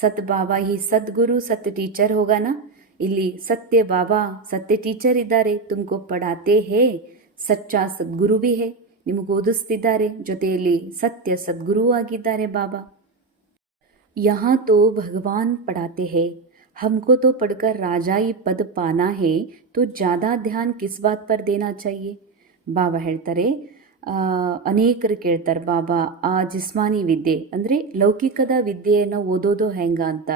ಸತ್ ಬಾಬಾ ಹಿ ಸದ್ಗುರು ಸತ್ ಟೀಚರ್ ಹೋಗಾನ? ಇಲ್ಲಿ ಸತ್ಯ ಬಾಬಾ ಸತ್ಯ ಟೀಚರ್ ಇದ್ದಾರೆ ತುಮಕು ಪಡಾತೆ ಹೇ ಸಚ್ಚ ಸದ್ಗುರು ಬಿ ಹೇ ನಿಮಗೆ ಓದಿಸ್ತಿದ್ದಾರೆ ಜೊತೆಯಲ್ಲಿ ಸತ್ಯ ಸದ್ಗುರು ಆಗಿದ್ದಾರೆ ಬಾಬಾ यहाँ तो भगवान पढ़ाते हैं हमको तो पढ़कर राजाई पद पाना है तो ज़्यादा ध्यान किस बात पर देना चाहिए ಬಾಬಾ ಹೇಳ್ತಾರೆ ಆ, ಅನೇಕರು ಕೇಳ್ತಾರೆ, ಬಾಬಾ, ಆ ಜಿಸ್ಮಾನಿ ವಿದ್ಯೆ. ಅಂದರೆ ಲೌಕಿಕದ ವಿದ್ಯೆಯನ್ನು ಓದೋದು ಹೆಂಗ ಅಂತ.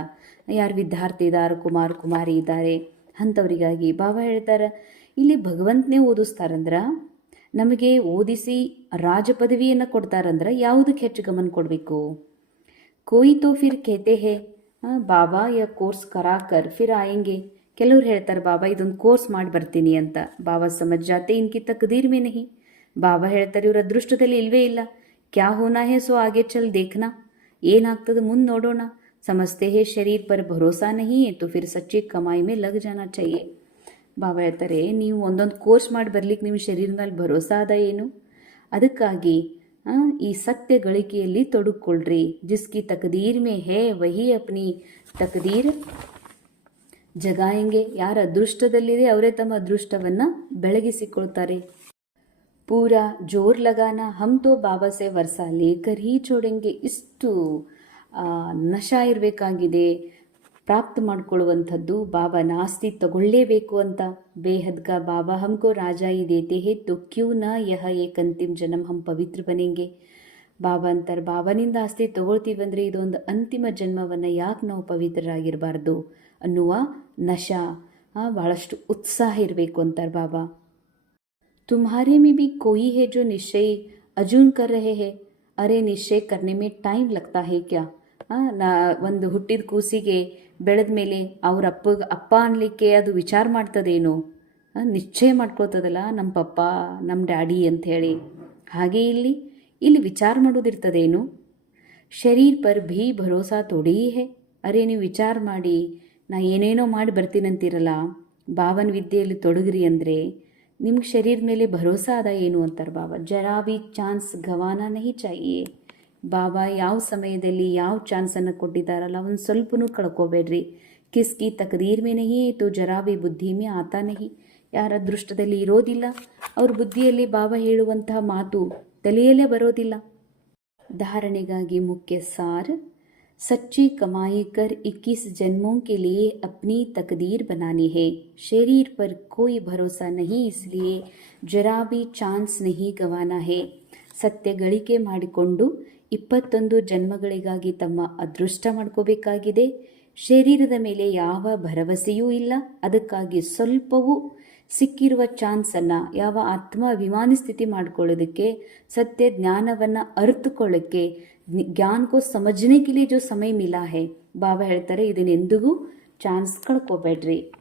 ಯಾರು ವಿದ್ಯಾರ್ಥಿ ಇದ್ದಾರೆ ಕುಮಾರ್, ಕುಮಾರಿ ಇದ್ದಾರೆ ಅಂಥವರಿಗಾಗಿ ಬಾಬಾ ಹೇಳ್ತಾರೆ, ಇಲ್ಲಿ ಭಗವಂತನೇ ಓದಿಸ್ತಾರಂದ್ರೆ, ನಮಗೆ ಓದಿಸಿ ರಾಜ ಪದವಿಯನ್ನು ಕೊಡ್ತಾರಂದ್ರೆ ಯಾವುದಕ್ಕೆ ಹೆಚ್ಚು ಗಮನ ಕೊಡಬೇಕು? ಕೋಯಿ ತೋ ಫಿರ್ ಕೇತೆ ಹೇ. ಬಾಬಾ, ಯ ಕೋರ್ಸ್ ಕರಾಕರ್ ಫಿರ್ ಆಯಂಗೆ. ಕೆಲವ್ರು ಹೇಳ್ತಾರೆ, ಬಾಬಾ, ಇದೊಂದು ಕೋರ್ಸ್ ಮಾಡಿ ಬರ್ತೀನಿ ಅಂತ. ಬಾಬಾ, ಸಮಜ್ ಜಾತೆ ಇನ್ಕಿತ್ತ ತಕ್ದೀರ್ ನಹಿ. ಬಾಬಾ ಹೇಳ್ತಾರೆ, ಇವ್ರ ಅದೃಷ್ಟದಲ್ಲಿ ಇಲ್ವೇ ಇಲ್ಲ. ಕ್ಯಾ ಹೋನಾ ಹೇ ಸೊ ಆಗೇ ಚಲ್ ದೇಖನಾ. ಏನಾಗ್ತದೆ ಮುಂದೆ ನೋಡೋಣ. ಸಮಸ್ತೆ ಹೇ ಶರೀರ್ ಪರ್ ಭರೋಸಾ ನಹಿ, ತು ಫಿರ್ ಸಚ್ಚಿ ಕಮಾಯಿ ಮೇ ಲಗ್ ಜಾನ ಚೈಯೇ. ಬಾಬಾ ಹೇಳ್ತಾರೆ, ನೀವು ಒಂದೊಂದು ಕೋರ್ಸ್ ಮಾಡಿ ಬರ್ಲಿಕ್ಕೆ ನಿಮ್ಮ ಶರೀರದ ಮೇಲೆ ಭರೋಸಾ ಅದ ಏನು? ಅದಕ್ಕಾಗಿ ಈ ಸತ್ಯ ಗಳಿಕೆಯಲ್ಲಿ ತೊಡಗಿಕೊಳ್ಳ್ರಿ ಜಿಸ್ಕಿ ತಕದೀರ್ ಮೇ ಹೇ, ವಹಿ ಅಪ್ನಿ ತಕದೀರ್. ಜಗಾಯಂಗೆ ಯಾರ ಅದೃಷ್ಟದಲ್ಲಿದೆ, ಅವರೇ ತಮ್ಮ ಅದೃಷ್ಟವನ್ನು ಬೆಳಗಿಸಿಕೊಳ್ತಾರೆ. ಪೂರಾ जोर लगाना हम तो बाबा से ವರ್ಷ ಲೇಕರ್ ही ಚೋಡೆಂಗೆ ಇಷ್ಟು ನಶಾ ಇರಬೇಕಾಗಿದೆ, ಪ್ರಾಪ್ತ ಮಾಡ್ಕೊಳ್ಳುವಂಥದ್ದು ಬಾಬಾ ನಾಸ್ತಿ ತಗೊಳ್ಳೇಬೇಕು ಅಂತ. ಬೇಹದ್ಗ ಬಾಬಾ ಹಮ್ಕೋ ರಾಜಾಯಿ ದೇತೆ ಹೇ ತೋ ಕ್ಯೂ ನ ಯಹ ಏಕ್ ಅಂತಿಮ ಜನ್ಮ ಹಮ್ ಪವಿತ್ರ ಬನೆಂಗೆ. ಬಾಬಾ ಅಂತಾರೆ ಬಾಬಾನಿಂದ ಆಸ್ತಿ ತಗೊಳ್ತೀವಂದ್ರೆ ಇದೊಂದು ಅಂತಿಮ ಜನ್ಮವನ್ನು ಯಾಕೆ ನಾವು ಪವಿತ್ರರಾಗಿರಬಾರ್ದು ಅನ್ನುವ ನಶಾ ಭಾಳಷ್ಟು ಉತ್ಸಾಹ ಇರಬೇಕು ಅಂತಾರೆ ಬಾಬಾ. तुम्हारे में भी कोई है जो निश्चय अजून कर रहे हैं अरे निश्चय करने में टाइम लगता है क्या ಆ, ನಾ ಒಂದು ಹುಟ್ಟಿದ ಕೂಸಿಗೆ ಬೆಳೆದ ಮೇಲೆ ಅವ್ರ ಅಪ್ಪಗೆ ಅಪ್ಪ ಅನ್ಲಿಕ್ಕೆ ಅದು ವಿಚಾರ ಮಾಡ್ತದೇನು ಆ, ನಿಶ್ಚಯ ಮಾಡ್ಕೊಳ್ತದಲ್ಲ ನಮ್ಮ ಪಪ್ಪ ನಮ್ಮ ಡ್ಯಾಡಿ ಅಂಥೇಳಿ ಹಾಗೆ ಇಲ್ಲಿ ಇಲ್ಲಿ ವಿಚಾರ ಮಾಡೋದಿರ್ತದೇನು ಶರೀರ್ ಪರ್ ಭೀ ಭರೋಸಾ ಥೋಡಿ ಹೇ ಅರೆ ನೀವು ವಿಚಾರ ಮಾಡಿ ನಾ ಏನೇನೋ ಮಾಡಿ ಬರ್ತೀನಂತೀರಲ್ಲ ಬಾವನ ವಿದ್ಯೆಯಲ್ಲಿ ತೊಡಗ್ರಿ ಅಂದರೆ ನಿಮ್ಗೆ ಶರೀರದ ಮೇಲೆ ಭರೋಸಾ ಅದ ಏನು ಅಂತಾರೆ ಬಾಬಾ? ಜರಾ ಬಿ ಚಾನ್ಸ್ ಗವಾನ ನಹಿ ಚಾಯಿಯೇ. ಬಾಬಾ, ಯಾವ ಸಮಯದಲ್ಲಿ ಯಾವ ಚಾನ್ಸನ್ನು ಕೊಟ್ಟಿದ್ದಾರಲ್ಲ, ಒಂದು ಸ್ವಲ್ಪನೂ ಕಳ್ಕೋಬೇಡ್ರಿ. ಕಿಸ್ಕಿ ತಕದೀರ್ ಮೇ ನಹಿ, ತೋ ಜರಾ ಬಿ ಬುದ್ಧಿ ಮೇ ಆತ ನಹಿ. ಯಾರ ಅದೃಷ್ಟದಲ್ಲಿ ಇರೋದಿಲ್ಲ, ಅವ್ರ ಬುದ್ಧಿಯಲ್ಲಿ ಬಾಬಾ ಹೇಳುವಂತಹ ಮಾತು ತಲೆಯಲ್ಲೇ ಬರೋದಿಲ್ಲ. ಧಾರಣೆಗಾಗಿ ಮುಖ್ಯ ಸಾರ್ सच्ची कमाई कर 21 जन्मों के लिए अपनी तकदीर बनानी है शरीर पर कोई भरोसा नहीं इसलिए जरा भी ಚಾನ್ಸ್ नहीं ಗವಾನ है ಸತ್ಯ ಗಳಿಕೆ ಮಾಡಿಕೊಂಡು ಇಪ್ಪತ್ತೊಂದು ಜನ್ಮಗಳಿಗಾಗಿ ತಮ್ಮ ಅದೃಷ್ಟ ಮಾಡ್ಕೋಬೇಕಾಗಿದೆ ಶರೀರದ ಮೇಲೆ ಯಾವ ಭರವಸೆಯೂ ಇಲ್ಲ ಅದಕ್ಕಾಗಿ ಸ್ವಲ್ಪವೂ ಸಿಕ್ಕಿರುವ ಚಾನ್ಸನ್ನು ಯಾವ ಆತ್ಮಾಭಿಮಾನಿ ಸ್ಥಿತಿ ಮಾಡ್ಕೊಳ್ಳೋದಕ್ಕೆ ಸತ್ಯ ಜ್ಞಾನವನ್ನು ಅರಿತುಕೊಳ್ಳೋಕ್ಕೆ ಜ್ಞಾನ ಕೋ ಸಮಜನೆ के लिए ಸಮಯ समय मिला ಬಾಬಾ ಹೇಳ್ತಾರೆ ಇದನ್ನೆಂದಿಗೂ ಚಾನ್ಸ್ ಕಳ್ಕೊಬೇಡ್ರಿ.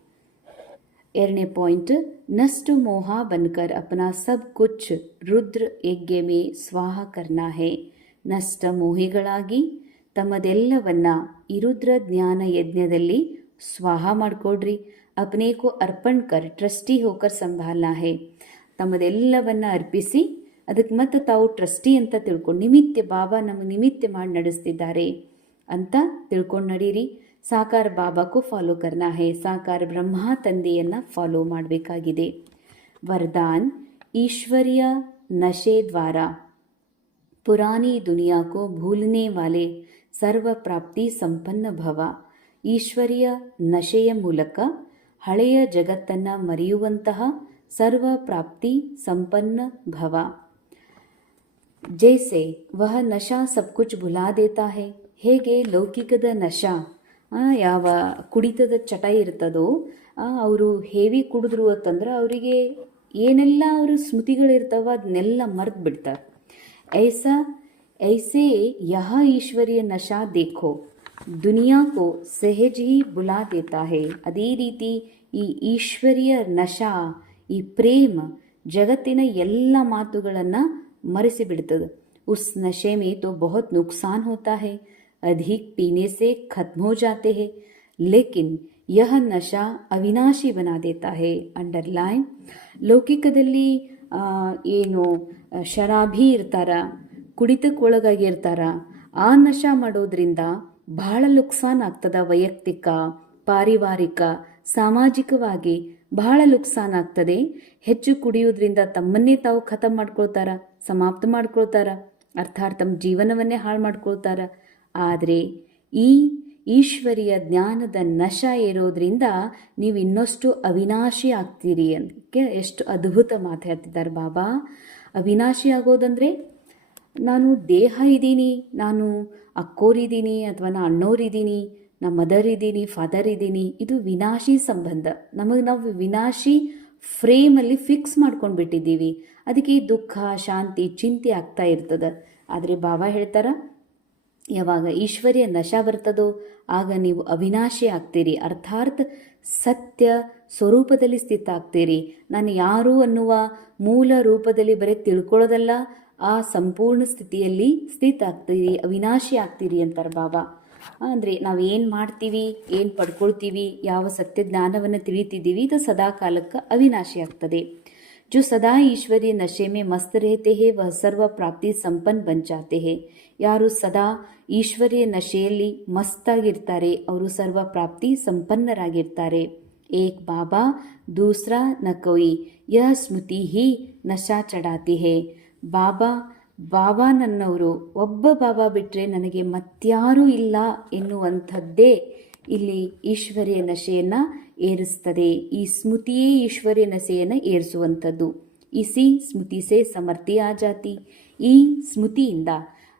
ಎರಡನೇ ಪಾಯಿಂಟ್, ನಷ್ಟು ಮೋಹ ಬನ್ಕರ್ ಅಪನಾ ಸಬ್ ಕುಚ್ ರುದ್ರ ಯಜ್ಞ ಮೇ ಸ್ವಾಹ ಕರ್ನಾ ಹೇ. ನಷ್ಟ ಮೋಹಿಗಳಾಗಿ ತಮ್ಮದೆಲ್ಲವನ್ನ ಇರುದ್ರ ಜ್ಞಾನ ಯಜ್ಞದಲ್ಲಿ ಸ್ವಾಹ ಮಾಡ್ಕೊಡ್ರಿ. ಅಪನೇಕೋ ಅರ್ಪಣ್ ಕರ್, ಟ್ರಸ್ಟಿ ಹೋಕರ್ ಸಂಭಾಲನಾ ಹೇ. ತಮ್ಮದೆಲ್ಲವನ್ನ ಅರ್ಪಿಸಿ ಅದಕ್ಕೆ ಮತ್ತು ತಾವು ಟ್ರಸ್ಟಿ ಅಂತ ತಿಳ್ಕೊಂಡು ನಿಮಿತ್ಯ ಬಾಬಾ ನಮಗೆ ನಿಮಿತ್ಯ ಮಾಡಿ ನಡೆಸ್ತಿದ್ದಾರೆ ಅಂತ ತಿಳ್ಕೊಂಡು ನಡೀರಿ. ಸಾಕಾರ ಬಾಬಾಕ್ಕೂ ಫಾಲೋ ಕರ್ನಾ ಹೇ, ಸಾಕಾರ ಬ್ರಹ್ಮ ತಂದೆಯನ್ನು ಫಾಲೋ ಮಾಡಬೇಕಾಗಿದೆ. ವರದಾನ್, ಈಶ್ವರ್ಯ ನಶೆ ದ್ವಾರ. ಪುರಾಣಿ ದುನಿಯಾಕೋ ಭೂಲನೆ ವಾಲೆ, ಸರ್ವ ಪ್ರಾಪ್ತಿ ಸಂಪನ್ನ ಭವ. ಈಶ್ವರ್ಯ ನಶೆಯ ಮೂಲಕ ಹಳೆಯ ಜಗತ್ತನ್ನು ಮರೆಯುವಂತಹ ಸರ್ವ ಪ್ರಾಪ್ತಿ ಸಂಪನ್ನ ಭವ. ಜೈಸೆ, ವಹ ನಶಾ ಸಬ್ ಕುಚ್ ಭುಲಾ ದೇತಾ ಹೇ. ಹೇಗೆ ಲೌಕಿಕದ ನಶಾ ಯಾವ ಕುಡಿತದ ಚಟ ಇರ್ತದೋ ಅವರು ಹೇವಿ ಕುಡಿದ್ರು ಅಂತಂದ್ರೆ ಅವರಿಗೆ ಏನೆಲ್ಲ ಅವರು ಸ್ಮೃತಿಗಳಿರ್ತಾವ ಅದನ್ನೆಲ್ಲ ಮರ್ತು ಬಿಡ್ತಾರೆ. ಐಸಾ, ಐಸೆ, ಯಹ ಈಶ್ವರಿಯ ನಶಾ ದೇಖೋ ದುನಿಯಾ ಕೋ ಸಹಜ ಹಿ ಬುಲಾ ದೇತಾ ಹೇ. ಅದೇ ರೀತಿ ಈ ಈಶ್ವರಿಯ ನಶಾ, ಈ ಪ್ರೇಮ, ಜಗತ್ತಿನ ಎಲ್ಲ ಮಾತುಗಳನ್ನು ಮರೆಸಿಬಿಡ್ತದೆ उस नशे में तो बहुत नुकसान होता है अधिक पीने से खत्म हो जाते हैं लेकिन यह नशा ಅವಿನಾಶಿ ಬನಾ ದೇತಾ ಹೇ ಅಂಡರ್ಲೈನ್ ಲೌಕಿಕದಲ್ಲಿ ಆ, ಏನು ಆ, ಶರಾಬಿ ಇರ್ತಾರ ಕುಡಿತಕ್ಕೊಳಗಾಗಿರ್ತಾರ ಆ ನಶ ಮಾಡೋದ್ರಿಂದ ಬಹಳ ನುಕ್ಸಾನ್ ಆಗ್ತದ ವೈಯಕ್ತಿಕ ಪಾರಿವಾರಿಕ ಸಾಮಾಜಿಕವಾಗಿ ಬಹಳ ನುಕ್ಸಾನ್ ಆಗ್ತದೆ ಹೆಚ್ಚು ಕುಡಿಯೋದ್ರಿಂದ ತಮ್ಮನ್ನೇ ತಾವು ಖತಮ್ ಮಾಡ್ಕೊಳ್ತಾರ ಸಮಾಪ್ತ ಮಾಡ್ಕೊಳ್ತಾರ. ಅರ್ಥಾತ್ ತಮ್ಮ ಜೀವನವನ್ನೇ ಹಾಳು ಮಾಡ್ಕೊಳ್ತಾರ. ಆದರೆ ಈ ಈಶ್ವರಿಯ ಜ್ಞಾನದ ನಶ ಇರೋದ್ರಿಂದ ನೀವು ಇನ್ನಷ್ಟು ಅವಿನಾಶಿ ಆಗ್ತೀರಿ ಅದಕ್ಕೆ ಎಷ್ಟು ಅದ್ಭುತ ಮಾತಾಡ್ತಿದ್ದಾರೆ ಬಾಬಾ. ಅವಿನಾಶಿ ಆಗೋದಂದರೆ ನಾನು ದೇಹ ಇದ್ದೀನಿ, ನಾನು ಅಕ್ಕೋರಿದ್ದೀನಿ ಅಥವಾ ನಾ ಅಣ್ಣೋರಿದ್ದೀನಿ ನಾ ಮದರ್ ಇದ್ದೀನಿ, ಫಾದರ್ ಇದ್ದೀನಿ, ಇದು ವಿನಾಶಿ ಸಂಬಂಧ. ನಮಗೆ ನಾವು ವಿನಾಶಿ ಫ್ರೇಮಲ್ಲಿ ಫಿಕ್ಸ್ ಮಾಡ್ಕೊಂಡು ಬಿಟ್ಟಿದ್ದೀವಿ ಅದಕ್ಕೆ ದುಃಖ, ಶಾಂತಿ, ಚಿಂತೆ ಆಗ್ತಾ ಇರ್ತದೆ. ಆದರೆ ಬಾಬಾ ಹೇಳ್ತಾರ, ಯಾವಾಗ ಈಶ್ವರ್ಯ ನಶ ಬರ್ತದೋ, ಆಗ ನೀವು ಅವಿನಾಶಿ ಆಗ್ತೀರಿ. ಅರ್ಥಾತ್ ಸತ್ಯ ಸ್ವರೂಪದಲ್ಲಿ ಸ್ಥಿತ ಆಗ್ತೀರಿ. ನಾನು ಯಾರು ಅನ್ನುವ ಮೂಲ ರೂಪದಲ್ಲಿ ಬರೀ ತಿಳ್ಕೊಳ್ಳೋದಲ್ಲ, ಆ ಸಂಪೂರ್ಣ ಸ್ಥಿತಿಯಲ್ಲಿ ಸ್ಥಿತ ಆಗ್ತೀರಿ, ಅವಿನಾಶಿ ಆಗ್ತೀರಿ ಅಂತಾರೆ ಬಾಬಾ ಅಂದರೆ ನಾವು ಏನು ಮಾಡ್ತೀವಿ ಏನು ಪಡ್ಕೊಳ್ತೀವಿ ಯಾವ ಸತ್ಯ ಜ್ಞಾನವನ್ನು ತಿಳಿತಿದ್ದೀವಿ ಇದು ಸದಾ ಕಾಲಕ್ಕೆ ಅವಿನಾಶಿ ಆಗ್ತದೆ जो सदा ईश्वरीय नशे में मस्त रहते हैं वह सर्व प्राप्ति संपन्न बन जाते हैं ಯಾರು ಸದಾ ಈಶ್ವರ್ಯ ನಶೆಯಲ್ಲಿ ಮಸ್ತಾಗಿರ್ತಾರೆ ಅವರು ಸರ್ವ ಪ್ರಾಪ್ತಿ ಸಂಪನ್ನರಾಗಿರ್ತಾರೆ ಏಕ್ ಬಾಬಾ ದೂಸರಾ ನ ಕೋಯಿ ಯಹ ಸ್ಮೃತಿ ಹಿ ನಶಾ ಚಡಾತಿ ಹೇ ಬಾಬಾ ಬಾಬಾ ನನ್ನವರು, ಒಬ್ಬ ಬಾಬಾ ಬಿಟ್ಟರೆ ನನಗೆ ಮತ್ಯಾರೂ ಇಲ್ಲ ಎನ್ನುವಂಥದ್ದೇ ಇಲ್ಲಿ ಈಶ್ವರ್ಯ ನಶೆಯನ್ನು ಏರಿಸ್ತದೆ. ಈ ಸ್ಮೃತಿಯೇ ಈಶ್ವರ್ಯ ನಶೆಯನ್ನು ಏರಿಸುವಂಥದ್ದು. ಇಸಿ ಸ್ಮೃತಿ ಸೇ ಸಮರ್ಥಿ ಆ ಜಾತಿ. ಈ ಸ್ಮೃತಿಯಿಂದ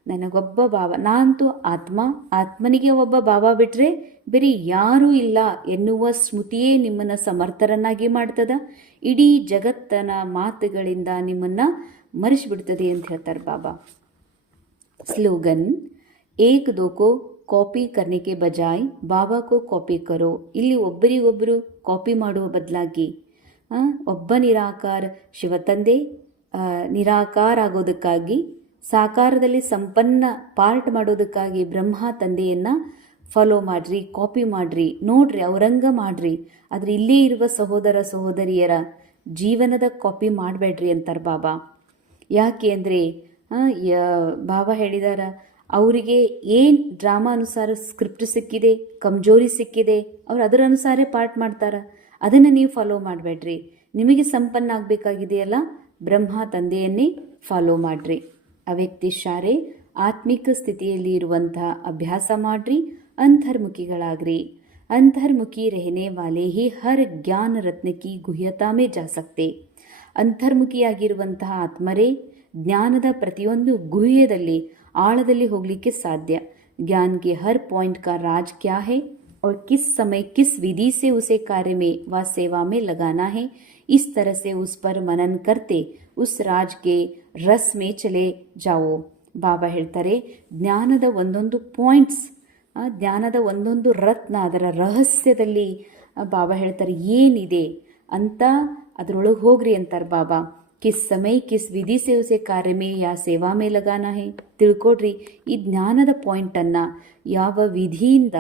ನನಗೊಬ್ಬ ಬಾಬ, ನಾನಂತೂ ಆತ್ಮ, ಆತ್ಮನಿಗೆ ಒಬ್ಬ ಬಾಬಾ ಬಿಟ್ಟರೆ ಬೇರೆ ಯಾರೂ ಇಲ್ಲ ಎನ್ನುವ ಸ್ಮೃತಿಯೇ ನಿಮ್ಮನ್ನು ಸಮರ್ಥರನ್ನಾಗಿ ಮಾಡ್ತದ. ಇಡೀ ಜಗತ್ತನ ಮಾತುಗಳಿಂದ ನಿಮ್ಮನ್ನು ಮರೆಸಿಬಿಡ್ತದೆ ಅಂತ ಹೇಳ್ತಾರೆ ಬಾಬಾ. ಸ್ಲೋಗನ್, ಏಕ್ ದೋಕೋ ಕಾಪಿ ಕರ್ನಿಕೆ ಬಜಾಯ್, ಬಾಬಾ ಕೋ ಕಾಪಿ ಕರೋ. ಇಲ್ಲಿ ಒಬ್ಬರಿಗೊಬ್ಬರು ಕಾಪಿ ಮಾಡುವ ಬದಲಾಗಿ ಒಬ್ಬ ನಿರಾಕಾರ, ಶಿವತಂದೆ ತಂದೆ ನಿರಾಕಾರ ಆಗೋದಕ್ಕಾಗಿ, ಸಾಕಾರದಲ್ಲಿ ಸಂಪನ್ನ ಪಾರ್ಟ್ ಮಾಡೋದಕ್ಕಾಗಿ ಬ್ರಹ್ಮ ತಂದೆಯನ್ನು ಫಾಲೋ ಮಾಡ್ರಿ, ಕಾಪಿ ಮಾಡ್ರಿ, ನೋಡ್ರಿ ಅವರಂಗ ಮಾಡ್ರಿ. ಆದರೆ ಇಲ್ಲೇ ಇರುವ ಸಹೋದರ ಸಹೋದರಿಯರ ಜೀವನದ ಕಾಪಿ ಮಾಡಬೇಡ್ರಿ ಅಂತಾರೆ ಬಾಬಾ. ಯಾಕೆ ಅಂದರೆ ಭಾವ ಹೇಳಿದಾರ, ಅವರಿಗೆ ಏನು ಡ್ರಾಮಾ ಅನುಸಾರ ಸ್ಕ್ರಿಪ್ಟ್ ಸಿಕ್ಕಿದೆ, ಕಮ್ಜೋರಿ ಸಿಕ್ಕಿದೆ, ಅವ್ರು ಅದರ ಅನುಸಾರೇ ಪಾರ್ಟ್ ಮಾಡ್ತಾರೆ. ಅದನ್ನು ನೀವು ಫಾಲೋ ಮಾಡಬೇಡ್ರಿ. ನಿಮಗೆ ಸಂಪನ್ನ ಆಗಬೇಕಾಗಿದೆಯಲ್ಲ, ಬ್ರಹ್ಮ ತಂದೆಯನ್ನೇ ಫಾಲೋ ಮಾಡ್ರಿ. ವ್ಯಕ್ತಿ ಶಾರೆ, ಆತ್ಮಿಕ ಸ್ಥಿತಿಯಲ್ಲಿ ಇರುವಂತಹ ಅಭ್ಯಾಸ ಮಾಡ್ರಿ, ಅಂತರ್ಮುಖಿಗಳಾಗ್ರಿ. ಅಂತರ್ಮುಖಿ ರಹನೆ ವಾಲೆ ಹಿ ಹರ್ ಜ್ಞಾನ ರತ್ನಕ್ಕೆ ಗುಹ್ಯತಾಮೇ ಜಾಸಕ್ತೆ. ಅಂತರ್ಮುಖಿಯಾಗಿರುವಂತಹ ಆತ್ಮರೇ ಜ್ಞಾನದ ಪ್ರತಿಯೊಂದು ಗುಹ್ಯದಲ್ಲಿ ಆಳದಲ್ಲಿ ಹೋಗಲಿಕ್ಕೆ ಸಾಧ್ಯ ज्ञान के हर पॉइंट का राज क्या है और किस समय किस विधि से उसे कार्य में व सेवा में लगाना है इस तरह से उस पर मनन करते उस राज के रस में चले जाओ ಬಾಬಾ ಹೇಳ್ತಾರೆ ಜ್ಞಾನದ ಒಂದೊಂದು ಪಾಯಿಂಟ್ಸ್ ಆ, ಜ್ಞಾನದ ಒಂದೊಂದು ರತ್ನ ಅದರ ರಹಸ್ಯದಲ್ಲಿ ಆ, ಬಾಬಾ ಹೇಳ್ತಾರೆ ಏನಿದೆ ಅಂತ ಅದರೊಳಗೆ ಹೋಗ್ರಿ ಅಂತಾರೆ ಬಾಬಾ. ಕಿಸ್ ಸಮಯ ಕಿಸ್ ವಿಧಿ ಸೇವಸೆ ಕಾರ್ಯ ಮೇ ಯಾ ಸೇವಾ ಮೇ ಲಗಾನ ಹೇ. ತಿಳ್ಕೊಡ್ರಿ, ಈ ಜ್ಞಾನದ ಪಾಯಿಂಟನ್ನು ಯಾವ ವಿಧಿಯಿಂದ,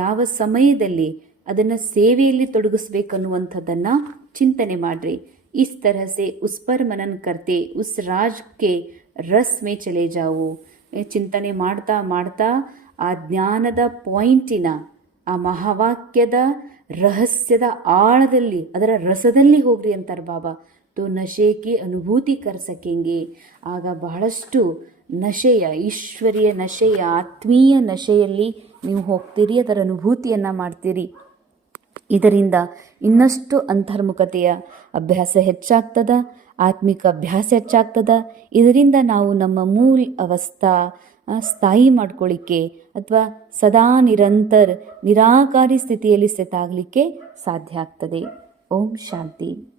ಯಾವ ಸಮಯದಲ್ಲಿ ಅದನ್ನು ಸೇವೆಯಲ್ಲಿ ತೊಡಗಿಸ್ಬೇಕನ್ನುವಂಥದ್ದನ್ನು ಚಿಂತನೆ ಮಾಡ್ರಿ. ಇಸ್ ತರಹ ಸೆ ಉಸ್ ಪರ್ ಮನನ್ ಕರ್ತೆ, ಉಸ್ ರಾಜ್ಕೆ ರಸ್ ಮೇ ಚಲೆ ಜಾವು. ಚಿಂತನೆ ಮಾಡ್ತಾ ಮಾಡ್ತಾ ಆ ಜ್ಞಾನದ ಪಾಯಿಂಟಿನ ಆ ಮಹಾವಾಕ್ಯದ ರಹಸ್ಯದ ಆಳದಲ್ಲಿ, ಅದರ ರಸದಲ್ಲಿ ಹೋಗ್ರಿ ಅಂತಾರೆ ಬಾಬಾ. ತೋ ನಶೆಗೆ ಅನುಭೂತಿ ಕರ್ಸಕ್ಕೆಂಗೆ ಸಕೆಂಗೆ ಆಗ ಬಹಳಷ್ಟು ನಶೆಯ, ಈಶ್ವರಿಯ ನಶೆಯ, ಆತ್ಮೀಯ ನಶೆಯಲ್ಲಿ ನೀವು ಹೋಗ್ತೀರಿ, ಅದರ ಅನುಭೂತಿಯನ್ನು ಮಾಡ್ತೀರಿ. ಇದರಿಂದ ಇನ್ನಷ್ಟು ಅಂತರ್ಮುಖತೆಯ ಅಭ್ಯಾಸ ಹೆಚ್ಚಾಗ್ತದ, ಆತ್ಮಿಕ ಅಭ್ಯಾಸ ಹೆಚ್ಚಾಗ್ತದ. ಇದರಿಂದ ನಾವು ನಮ್ಮ ಮೂಲ ಅವಸ್ಥಾ ಸ್ಥಾಯಿ ಮಾಡ್ಕೊಳ್ಳಿಕ್ಕೆ ಅಥವಾ ಸದಾ ನಿರಂತರ ನಿರಾಕಾರಿ ಸ್ಥಿತಿಯಲ್ಲಿ ಸ್ಥಿತಾಗಲಿಕ್ಕೆ ಸಾಧ್ಯ ಆಗ್ತದೆ. ಓಂ ಶಾಂತಿ.